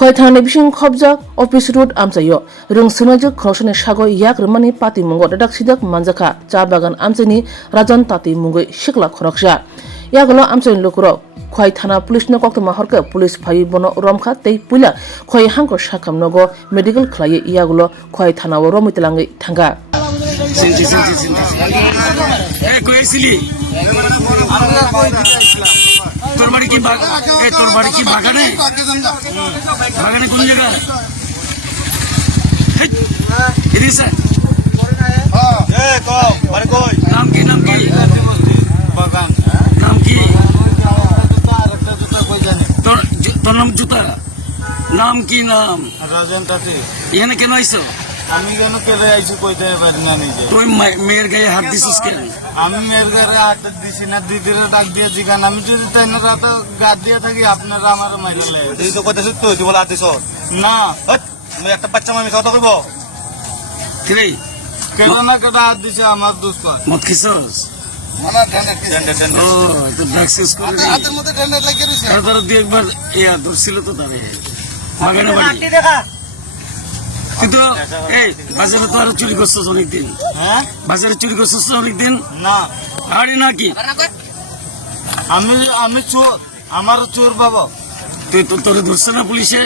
খয় থানাनि बिसिं खबजाक office road आमचायो रों सुनायजक खरसने sago याक रमानि पाति मुंगो दादाक सिदाक मानजाखा चा बागान आमचानि राजन ताति मुंगै सिखला खरकसा यागलो आमचानि लोकरो खय थाना पुलिस न कक्तमा हरके पुलिस फाइ बनो रमखा तै पुला खय हांको साखाम नगो मेडिकल खलाये यागलो खय थाना व रमितलाङै थांगा सिन्थि ए कइसिली তোর বাড়ি কি বাগানে বাগানে কোন জায়গা এদিকে নাম কি বাগান নাম কি তোর নাম জুতা নাম কি নাম রাজন তাতে এখানে কেন আইছো আমি কেন কেলে আইছি কইতে পারি না নিজে তুই মেয়ের গায়ে হাত দিছিস কেন আমি মেয়ের গায়ে হাত দিছি না দিদিরে ডাক দিয়ে জিগান আমি যদি তাই না রাত গাদ দিয়ে থাকি আপনারা আমার মারিলে তুই তো কইতেছিস তুই বলে হাত দিছ না আমি একটা বাচ্চা আমি কথা কইব রে কেন না কেটা হাত দিছে আমার দোস্ত মত খিসস ও তো ব্যাকসেস করে হাতের মধ্যে টেন্ডার লাগিয়ে দিছে তার দুই একবার ইয়া দূরছিল তো তারে বাগানে বাড়ি কিন্তু এই বাজারে তো আরো চুরি করছিস অনেকদিন হ্যাঁ বাজারে চুরি করছিস অনেকদিন না আরে নাকি আমি চোর আমার চোর বাবা তুই তো তোরে ধরছে না পুলিশে